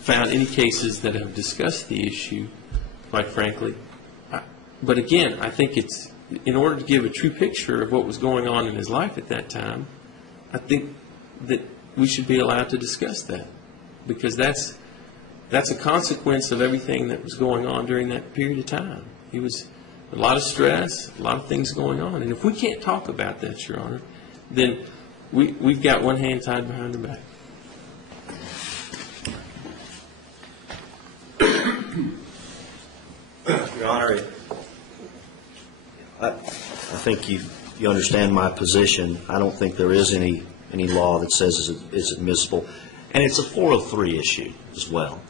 found any cases that have discussed the issue, quite frankly. But again, I think it's, in order to give a true picture of what was going on in his life at that time, I think that we should be allowed to discuss that, because that's a consequence of everything that was going on during that period of time. He was a lot of stress, a lot of things going on. And if we can't talk about that, Your Honor, then we've got one hand tied behind the back. Your Honor, I think you understand my position. I don't think there is any law that says it's admissible. And it's a 403 issue as well.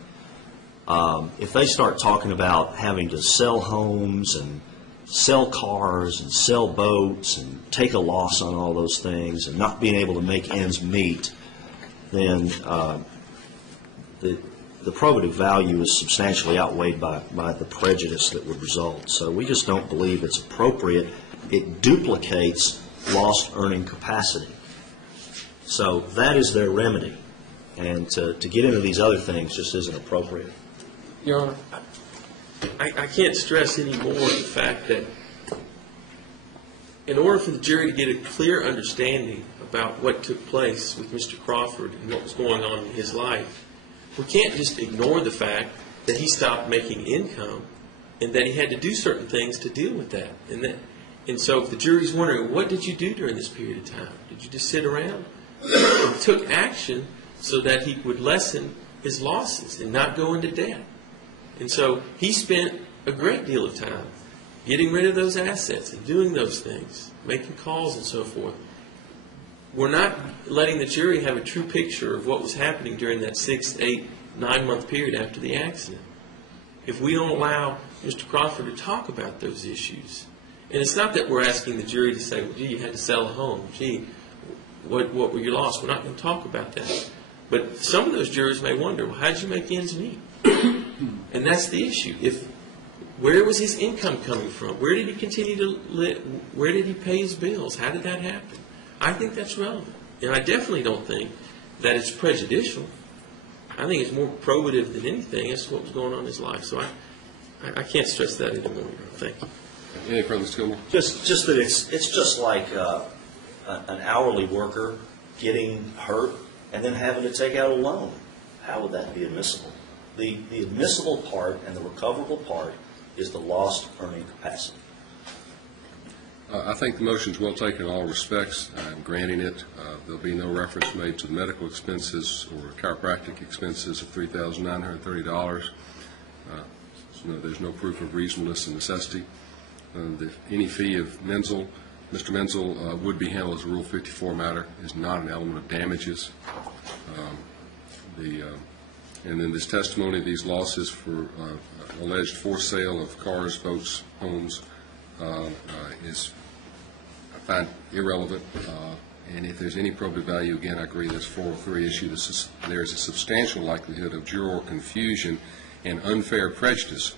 If they start talking about having to sell homes and sell cars and sell boats and take a loss on all those things and not being able to make ends meet, then the probative value is substantially outweighed by the prejudice that would result. So we just don't believe it's appropriate. It duplicates lost earning capacity. So that is their remedy. And to get into these other things just isn't appropriate. Your Honor, I can't stress any more the fact that in order for the jury to get a clear understanding about what took place with Mr. Crawford and what was going on in his life, we can't just ignore the fact that he stopped making income and that he had to do certain things to deal with that. And so if the jury's wondering, what did you do during this period of time? Did you just sit around? He took action so that he would lessen his losses and not go into debt. And so he spent a great deal of time getting rid of those assets and doing those things, making calls and so forth. We're not letting the jury have a true picture of what was happening during that 6, 8, 9-month period after the accident. If we don't allow Mr. Crawford to talk about those issues, and it's not that we're asking the jury to say, well, gee, you had to sell a home. Gee, what were your losses? We're not going to talk about that. But some of those jurors may wonder, well, how did you make ends meet? And that's the issue. Where was his income coming from? Where did he continue to live? Where did he pay his bills? How did that happen? I think that's relevant. And I definitely don't think that it's prejudicial. I think it's more probative than anything as to what was going on in his life. So I can't stress that anymore. Thank you. Any further, Mr. Gilmore? Just that it's just like an hourly worker getting hurt and then having to take out a loan. How would that be admissible? The admissible part and the recoverable part is the lost earning capacity. I think the motion is well taken in all respects. I'm granting it. There'll be no reference made to the medical expenses or chiropractic expenses of $3,930. There's no proof of reasonableness and necessity. Any fee of Menzel, Mr. Menzel would be handled as a Rule 54 matter, is not an element of damages. And then this testimony, these losses for alleged forced sale of cars, boats, homes is, I find, irrelevant. And if there's any probative value, again, I agree this 403 issue. There's a substantial likelihood of juror confusion and unfair prejudice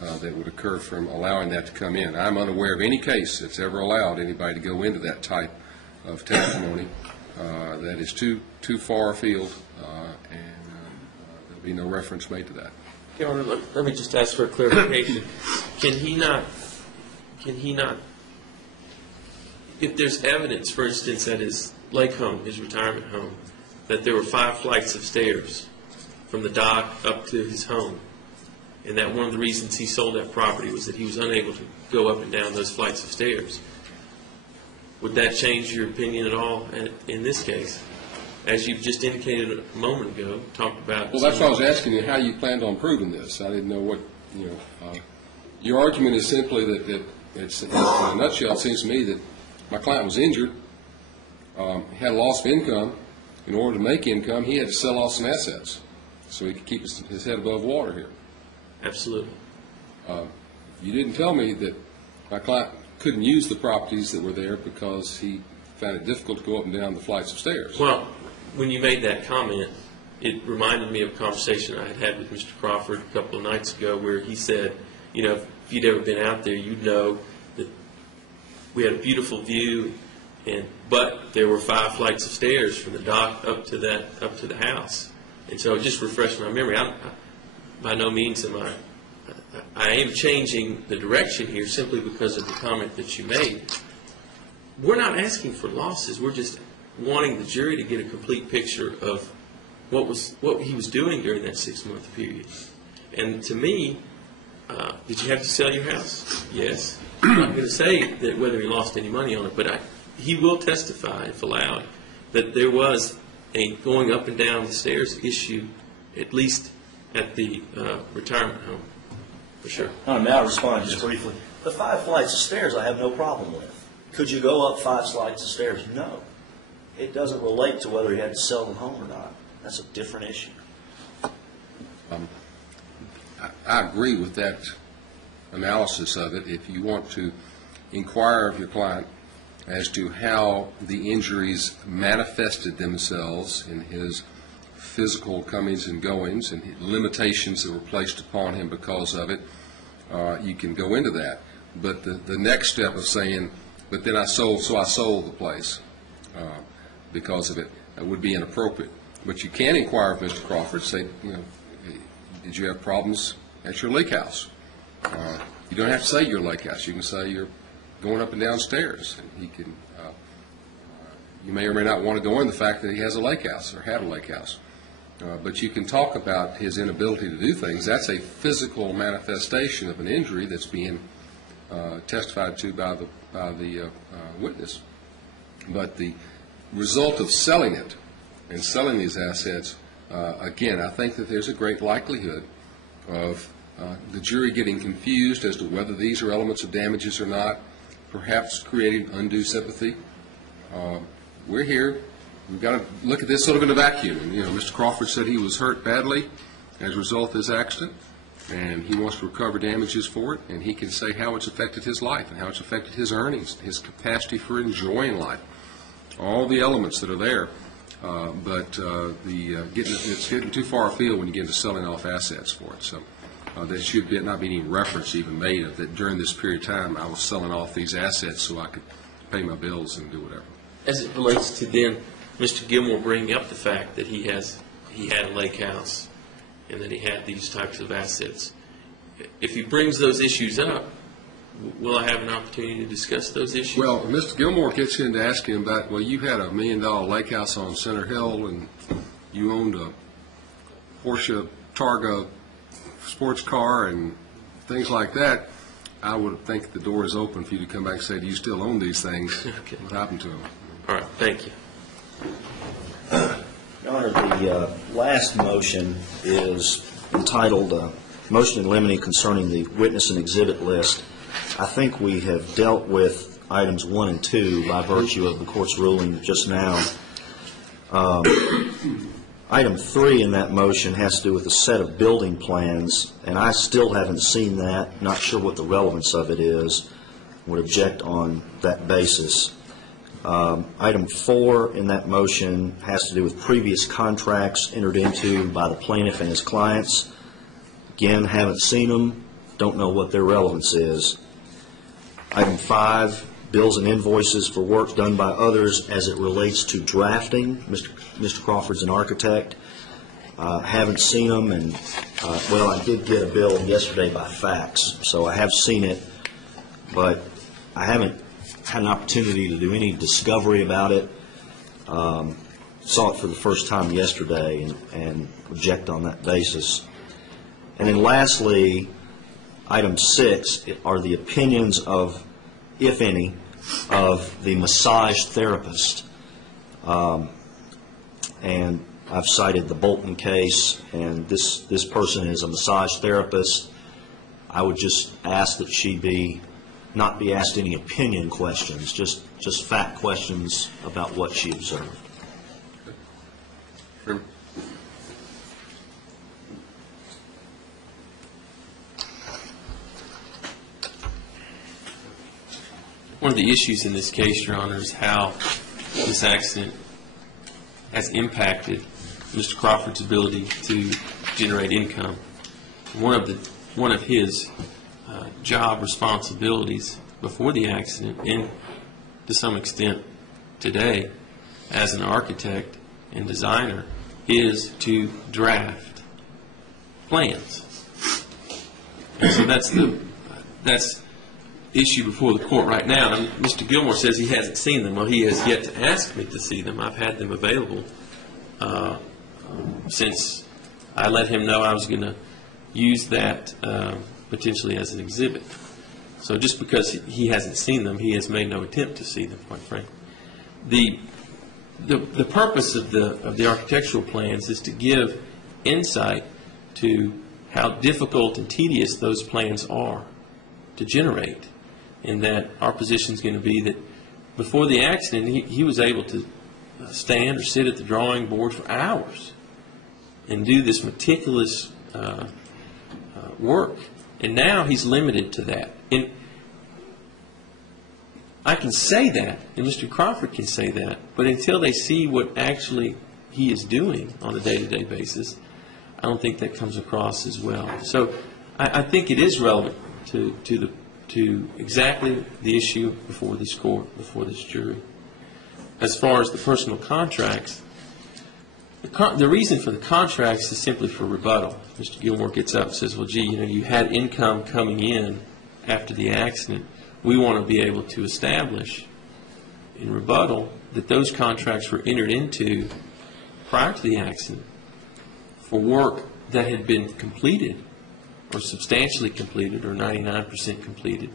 that would occur from allowing that to come in. I'm unaware of any case that's ever allowed anybody to go into that type of testimony. That is too far afield, and there'll be no reference made to that. Your Honor, let me just ask for a clarification. Can he not, if there's evidence, for instance, at his lake home, his retirement home, that there were 5 flights of stairs from the dock up to his home, and that one of the reasons he sold that property was that he was unable to go up and down those flights of stairs, would that change your opinion at all in this case? As you've just indicated a moment ago, talked about... Well, that's why I was asking you how you planned on proving this. I didn't know what, your argument is simply that it's, in a nutshell, it seems to me that my client was injured, had a loss of income. In order to make income, he had to sell off some assets so he could keep his head above water here. Absolutely. You didn't tell me that my client couldn't use the properties that were there because he found it difficult to go up and down the flights of stairs. Well, when you made that comment, it reminded me of a conversation I had with Mr. Crawford a couple of nights ago where he said, if you'd ever been out there, you'd know that we had a beautiful view, but there were 5 flights of stairs from the dock up to the house. And so just refresh my memory. By no means I am changing the direction here simply because of the comment that you made. We're not asking for losses. We're just wanting the jury to get a complete picture of what he was doing during that 6-month period. And to me, did you have to sell your house? Yes. I'm not going to say that whether he lost any money on it, but he will testify, if allowed, that there was a going up and down the stairs issue, at least at the retirement home, for sure. May I respond just briefly? The 5 flights of stairs I have no problem with. Could you go up 5 flights of stairs? No. It doesn't relate to whether he had to sell the home or not. That's a different issue. I agree with that analysis of it. If you want to inquire of your client as to how the injuries manifested themselves in his physical comings and goings and limitations that were placed upon him because of it, you can go into that. But the next step of saying, but then I sold the place because of it, would be inappropriate. But you can inquire of Mr. Crawford, say, did you have problems at your lake house? You don't have to say your lake house. You can say you're going up and down stairs. And he can, you may or may not want to go in the fact that he has a lake house or had a lake house. But you can talk about his inability to do things. That's a physical manifestation of an injury that's being testified to by the witness. But the result of selling it and selling these assets, again, I think that there's a great likelihood of the jury getting confused as to whether these are elements of damages or not, perhaps creating undue sympathy. We're here. We've got to look at this sort of in a vacuum. And, Mr. Crawford said he was hurt badly as a result of this accident, and he wants to recover damages for it, and he can say how it's affected his life and how it's affected his earnings, his capacity for enjoying life, all the elements that are there. But it's getting too far afield when you get into selling off assets for it. So there should not be any reference even made of that during this period of time I was selling off these assets so I could pay my bills and do whatever. As it relates to then Mr. Gilmore bringing up the fact that he had a lake house and that he had these types of assets, if he brings those issues up, will I have an opportunity to discuss those issues? Well, Mr. Gilmore gets into asking about, well, you had $1 million lake house on Center Hill and you owned a Porsche Targa sports car and things like that. I would think the door is open for you to come back and say, do you still own these things? Okay. What happened to them? All right. Thank you. Your Honor, the last motion is entitled Motion in Limine Concerning the Witness and Exhibit List. I think we have dealt with items 1 and 2 by virtue of the Court's ruling just now. Item 3 in that motion has to do with a set of building plans, and I still haven't seen that, not sure what the relevance of it is, would object on that basis. Item 4 in that motion has to do with previous contracts entered into by the plaintiff and his clients. Again, haven't seen them, don't know what their relevance is. Item 5, bills and invoices for work done by others as it relates to drafting. Mr. Crawford's an architect. Haven't seen them, and I did get a bill yesterday by fax, so I have seen it, but I haven't had an opportunity to do any discovery about it. Saw it for the first time yesterday and object on that basis. And then lastly, item 6 are the opinions of, if any, of the massage therapist. And I've cited the Bolton case, and this person is a massage therapist. I would just ask that she not be asked any opinion questions, just fact questions about what she observed. Freeman. One of the issues in this case, Your Honor, is how this accident has impacted Mr. Crawford's ability to generate income. One of his job responsibilities before the accident, and to some extent today, as an architect and designer, is to draft plans. And so that's the issue before the court right now. And Mr. Gilmore says he hasn't seen them. Well, he has yet to ask me to see them. I've had them available since I let him know I was going to use that potentially as an exhibit. So just because he hasn't seen them, he has made no attempt to see them, quite frankly. The purpose of the architectural plans is to give insight to how difficult and tedious those plans are to generate, and that our position is going to be that before the accident he was able to stand or sit at the drawing board for hours and do this meticulous work, and now he's limited to that. And I can say that, and Mr. Crawford can say that, but until they see what actually he is doing on a day-to-day basis, I don't think that comes across as well. So I think it is relevant to exactly the issue before this court, before this jury. As far as the personal contracts, the reason for the contracts is simply for rebuttal. Mr. Gilmore gets up and says, well, gee, you had income coming in after the accident. We want to be able to establish in rebuttal that those contracts were entered into prior to the accident for work that had been completed or substantially completed or 99% completed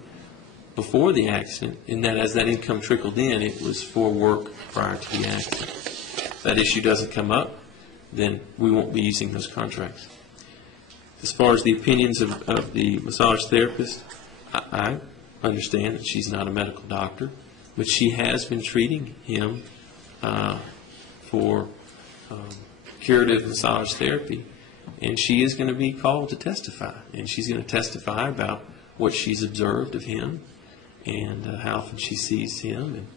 before the accident, and that as that income trickled in, it was for work prior to the accident. If that issue doesn't come up, then we won't be using those contracts. As far as the opinions of the massage therapist, I understand that she's not a medical doctor, but she has been treating him for curative massage therapy, and she is going to be called to testify, and she's going to testify about what she's observed of him and how often she sees him and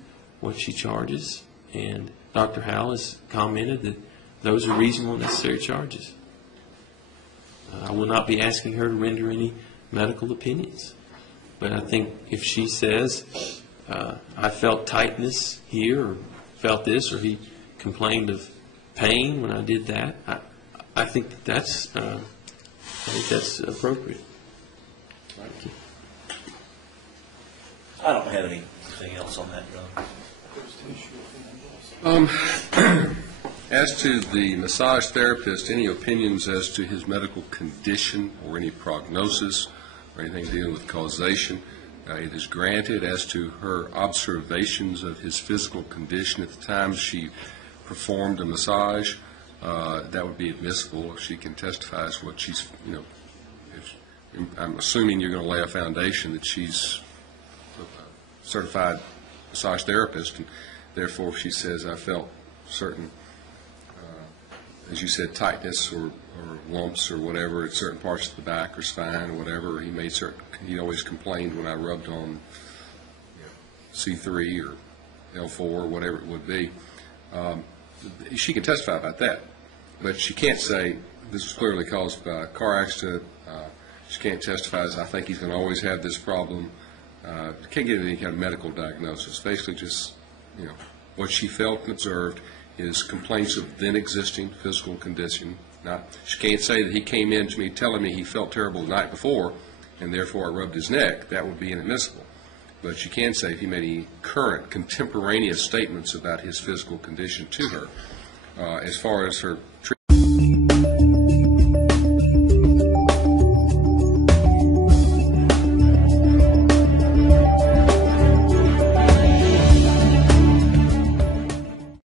what she charges. And Dr. Howell has commented that those are reasonable and necessary charges. I will not be asking her to render any medical opinions, but I think if she says, I felt tightness here, or felt this, or he complained of pain when I did that, I think that's appropriate. Thank you. I don't have anything else on that, John. As to the massage therapist, any opinions as to his medical condition or any prognosis or anything dealing with causation, it is granted. As to her observations of his physical condition at the time she performed a massage, that would be admissible if she can testify as what she's, I'm assuming you're going to lay a foundation that she's a certified massage therapist, and therefore if she says, I felt certain, as you said, tightness or lumps or whatever at certain parts of the back or spine or whatever, he always complained when I rubbed on C3 or L4 or whatever it would be. She can testify about that, but she can't say this was clearly caused by a car accident. She can't testify as I think he's going to always have this problem. Can't give any kind of medical diagnosis. Basically just, what she felt and observed is complaints of then existing physical condition. She can't say that he came in to me telling me he felt terrible the night before and therefore I rubbed his neck. That would be inadmissible. But she can say if he made any current, contemporaneous statements about his physical condition to her. As far as her treatment,